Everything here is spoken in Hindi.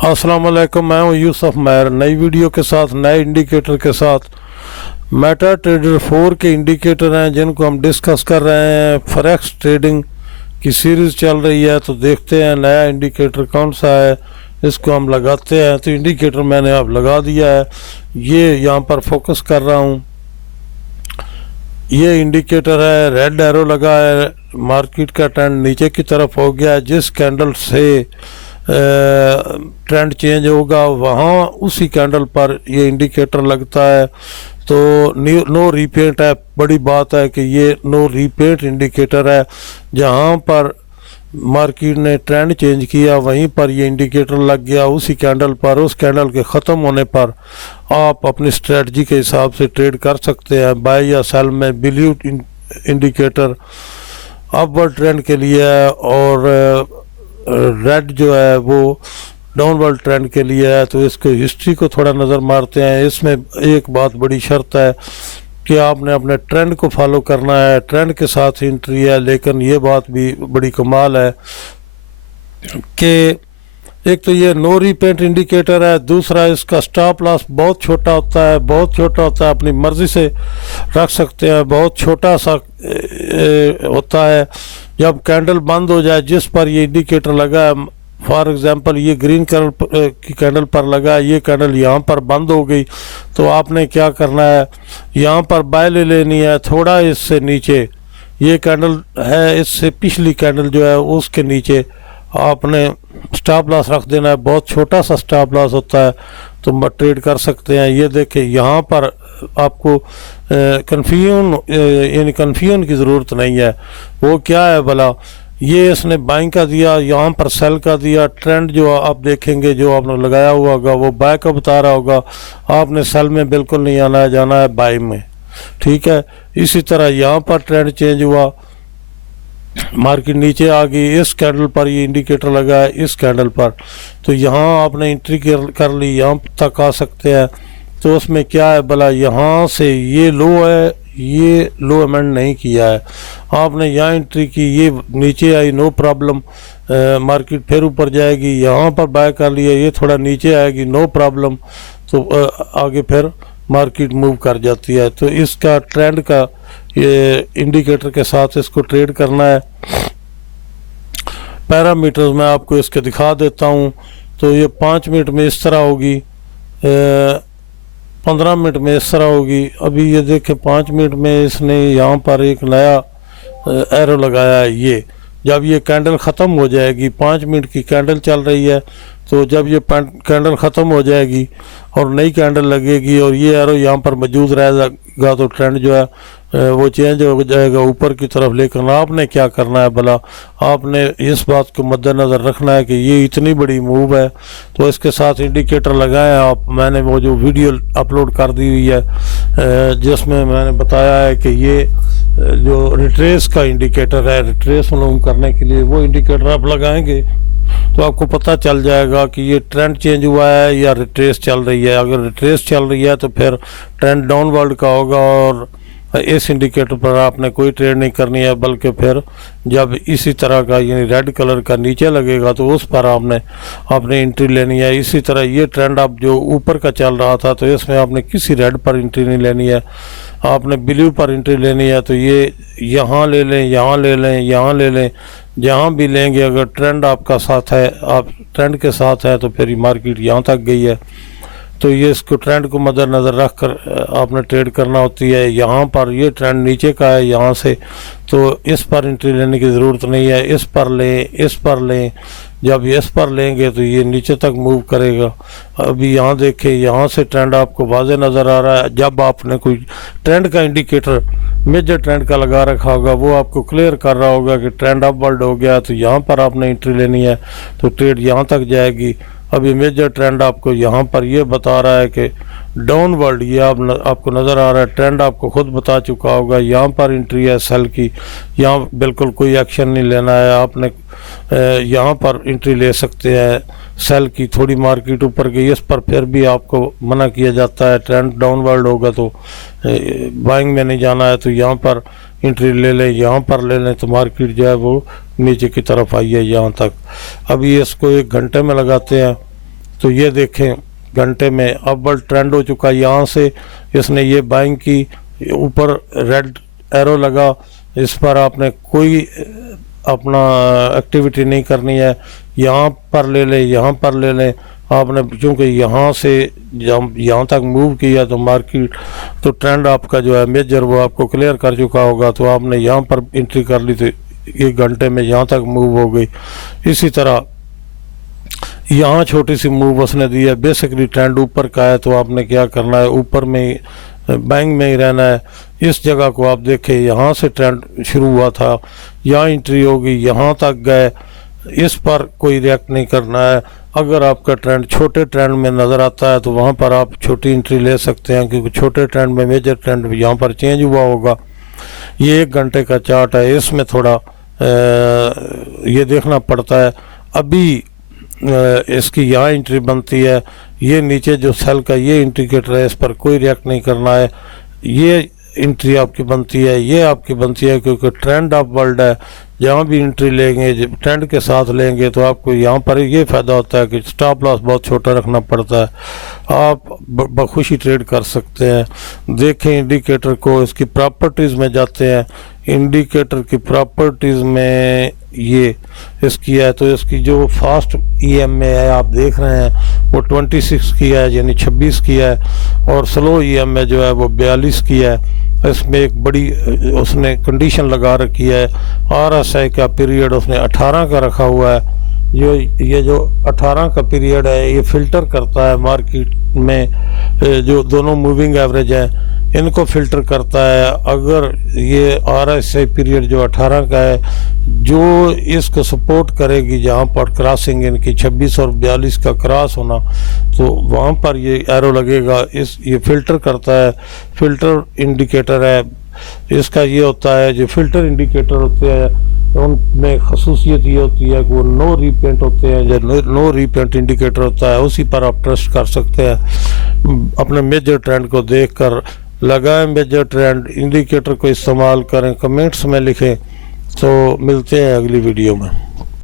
अस्सलाम वालेकुम, मैं हूं यूसुफ मैर नई वीडियो के साथ नए इंडिकेटर के साथ। मेटा ट्रेडर 4 के इंडिकेटर हैं जिनको हम डिस्कस कर रहे हैं। फॉरेक्स ट्रेडिंग की सीरीज़ चल रही है, तो देखते हैं नया इंडिकेटर कौन सा है, इसको हम लगाते हैं। तो इंडिकेटर मैंने अब लगा दिया है, ये यहाँ पर फोकस कर रहा हूँ। ये इंडिकेटर है, रेड एरो लगा है, मार्केट का ट्रेंड नीचे की तरफ हो गया है। जिस कैंडल से ट्रेंड चेंज होगा वहाँ उसी कैंडल पर ये इंडिकेटर लगता है। तो नो रीपेंट है, बड़ी बात है कि ये नो रीपेंट इंडिकेटर है। जहाँ पर मार्केट ने ट्रेंड चेंज किया वहीं पर ये इंडिकेटर लग गया उसी कैंडल पर। उस कैंडल के ख़त्म होने पर आप अपनी स्ट्रेटजी के हिसाब से ट्रेड कर सकते हैं। बाय या सेल में ब्लू इंडिकेटर अपवर्ड ट्रेंड के लिए है और रेड जो है वो डाउनवर्ड ट्रेंड के लिए है। तो इसको हिस्ट्री को थोड़ा नज़र मारते हैं। इसमें एक बात बड़ी शर्त है कि आपने अपने ट्रेंड को फॉलो करना है, ट्रेंड के साथ एंट्री है। लेकिन ये बात भी बड़ी कमाल है कि एक तो ये नो रीपेंट इंडिकेटर है, दूसरा इसका स्टॉप लॉस बहुत छोटा होता है, बहुत छोटा होता है, अपनी मर्ज़ी से रख सकते हैं, बहुत छोटा सा होता है। जब कैंडल बंद हो जाए जिस पर ये इंडिकेटर लगा है, फॉर एग्जांपल ये ग्रीन कलर की कैंडल पर लगा है, ये कैंडल यहाँ पर बंद हो गई, तो आपने क्या करना है, यहाँ पर बाय ले लेनी है। थोड़ा इससे नीचे ये कैंडल है, इससे पिछली कैंडल जो है उसके नीचे आपने स्टॉप लॉस रख देना है। बहुत छोटा सा स्टॉप लॉस होता है, तो ट्रेड कर सकते हैं। ये देखें, यहाँ पर आपको कन्फ्यूजन की ज़रूरत नहीं है। वो क्या है भला, ये इसने बाइंग का दिया, यहाँ पर सेल का दिया। ट्रेंड जो आप देखेंगे जो आपने लगाया हुआ होगा वो बाय का बता रहा होगा। आपने सेल में बिल्कुल नहीं आना है, जाना है बाय में, ठीक है। इसी तरह यहाँ पर ट्रेंड चेंज हुआ, मार्केट नीचे आ गई, इस कैंडल पर ये इंडिकेटर लगा है, इस कैंडल पर, तो यहाँ आपने एंट्री कर ली, यहाँ तक आ सकते हैं। तो उसमें क्या है भला, यहाँ से ये लो है, ये लो अमेंड नहीं किया है, आपने यहाँ एंट्री की, ये नीचे आई, नो प्रॉब्लम, मार्केट फिर ऊपर जाएगी। यहाँ पर बाय कर लिया, ये थोड़ा नीचे आएगी, नो प्रॉब्लम, तो आगे फिर मार्केट मूव कर जाती है। तो इसका ट्रेंड का ये इंडिकेटर के साथ इसको ट्रेड करना है। पैरामीटर्स मैं आपको इसके दिखा देता हूँ। तो ये 5 मिनट में इस तरह होगी, 15 मिनट में इस तरह होगी। अभी ये देखें 5 मिनट में इसने यहाँ पर एक नया एरो लगाया है। ये जब ये कैंडल ख़त्म हो जाएगी, 5 मिनट की कैंडल चल रही है, तो जब ये कैंडल ख़त्म हो जाएगी और नई कैंडल लगेगी और ये एरो यहाँ पर मौजूद रहेगा, तो ट्रेंड जो है वो चेंज हो जाएगा ऊपर की तरफ। लेकिन आपने क्या करना है भला, आपने इस बात को मद्देनज़र रखना है कि ये इतनी बड़ी मूव है, तो इसके साथ इंडिकेटर लगाएं आप। मैंने वो जो वीडियो अपलोड कर दी हुई है जिसमें मैंने बताया है कि ये जो रिट्रेस का इंडिकेटर है, रिट्रेस मालूम करने के लिए वो इंडिकेटर आप लगाएंगे तो आपको पता चल जाएगा कि ये ट्रेंड चेंज हुआ है या रिट्रेस चल रही है। अगर रिट्रेस चल रही है तो फिर ट्रेंड डाउनवर्ड का होगा और इस इंडिकेटर पर आपने कोई ट्रेड नहीं करनी है, बल्कि फिर जब इसी तरह का यानी रेड कलर का नीचे लगेगा तो उस पर आपने एंट्री लेनी है। इसी तरह ये ट्रेंड अब जो ऊपर का चल रहा था तो इसमें आपने किसी रेड पर एंट्री नहीं लेनी है, आपने ब्लू पर एंट्री लेनी है। तो ये यहाँ ले लें, यहाँ ले लें, यहाँ ले लें, जहाँ भी लेंगे अगर ट्रेंड आपका साथ है, आप ट्रेंड के साथ है, तो फिर मार्केट यहाँ तक गई है, तो ये इसको ट्रेंड को मद्देनज़र रख कर आपने ट्रेड करना होती है। यहाँ पर ये ट्रेंड नीचे का है यहाँ से, तो इस पर एंट्री लेने की ज़रूरत नहीं है, इस पर लें, इस पर लें। जब इस पर लेंगे तो ये नीचे तक मूव करेगा। अभी यहाँ देखें, यहाँ से ट्रेंड आपको वाज़े नज़र आ रहा है। जब आपने कोई ट्रेंड का इंडिकेटर मेजर ट्रेंड का लगा रखा होगा, वो आपको क्लियर कर रहा होगा कि ट्रेंड अपवर्ड हो गया, तो यहाँ पर आपने एंट्री लेनी है, तो ट्रेड यहाँ तक जाएगी। अभी मेजर ट्रेंड आपको यहाँ पर ये बता रहा है कि डाउनवर्ड, ये आपको नज़र आ रहा है, ट्रेंड आपको खुद बता चुका होगा। यहाँ पर एंट्री है सेल की, यहाँ बिल्कुल कोई एक्शन नहीं लेना है, आपने यहाँ पर एंट्री ले सकते हैं सेल की। थोड़ी मार्केट ऊपर गई, इस पर फिर भी आपको मना किया जाता है, ट्रेंड डाउनवर्ड होगा तो बाइंग में नहीं जाना है, तो यहाँ पर एंट्री ले लें, यहाँ पर ले लें, तो मार्केट जो है वो नीचे की तरफ आई है यहाँ तक। अभी इसको 1 घंटे में लगाते हैं तो ये देखें घंटे में अपवर्ड ट्रेंड हो चुका। यहाँ से इसने ये बाइंग की, ऊपर रेड एरो लगा, इस पर आपने कोई अपना एक्टिविटी नहीं करनी है। यहाँ पर ले लें, यहाँ पर ले लें आपने, क्योंकि यहाँ से यहाँ तक मूव किया तो मार्केट तो ट्रेंड आपका जो है मेजर वो आपको क्लियर कर चुका होगा। तो आपने यहाँ पर एंट्री कर ली तो 1 घंटे में यहाँ तक मूव हो गई। इसी तरह यहाँ छोटी सी मूव उसने दी है, बेसिकली ट्रेंड ऊपर का है तो आपने क्या करना है, ऊपर में ही बैंक में ही रहना है। इस जगह को आप देखें, यहाँ से ट्रेंड शुरू हुआ था, यहाँ एंट्री होगी, यहाँ तक गए, इस पर कोई रिएक्ट नहीं करना है। अगर आपका ट्रेंड छोटे ट्रेंड में नज़र आता है तो वहाँ पर आप छोटी एंट्री ले सकते हैं, क्योंकि छोटे ट्रेंड में मेजर ट्रेंड यहाँ पर चेंज हुआ होगा। ये 1 घंटे का चार्ट है, इसमें थोड़ा ये देखना पड़ता है। अभी इसकी यहाँ एंट्री बनती है, ये नीचे जो सेल का ये इंडिकेटर है, इस पर कोई रिएक्ट नहीं करना है। ये एंट्री आपकी बनती है, ये आपकी बनती है, क्योंकि ट्रेंड ऑफ वर्ल्ड है। जहाँ भी एंट्री लेंगे ट्रेंड के साथ लेंगे तो आपको यहाँ पर ये फ़ायदा होता है कि स्टॉप लॉस बहुत छोटा रखना पड़ता है, आप बखुशी ट्रेड कर सकते हैं। देखें इंडिकेटर को, इसकी प्रॉपर्टीज़ में जाते हैं, इंडिकेटर की प्रॉपर्टीज़ में ये इसकी है, तो इसकी जो फास्ट EMA है आप देख रहे हैं वो 26 की है, यानी 26 की है, और स्लो EMA जो है वो 42 की है। इसमें एक बड़ी उसने कंडीशन लगा रखी है, RSI का पीरियड उसने 18 का रखा हुआ है। ये जो 18 का पीरियड है ये फिल्टर करता है मार्केट में जो दोनों मूविंग एवरेज हैं इनको फिल्टर करता है। अगर ये RSI पीरियड जो 18 का है जो इसको सपोर्ट करेगी, जहाँ पर क्रॉसिंग इनकी 26 और 42 का क्रॉस होना, तो वहाँ पर ये एरो लगेगा। ये फिल्टर करता है, फिल्टर इंडिकेटर है। इसका ये होता है, जो फिल्टर इंडिकेटर होते हैं उनमें खसूसियत ये होती है कि वो नो रीपेंट होते हैं। जो नो रीपेंट इंडिकेटर होता है उसी पर आप ट्रस्ट कर सकते हैं। अपने मेजर ट्रेंड को देख कर लगाएं मेजर ट्रेंड इंडिकेटर को इस्तेमाल करें। कमेंट्स में लिखें। तो मिलते हैं अगली वीडियो में।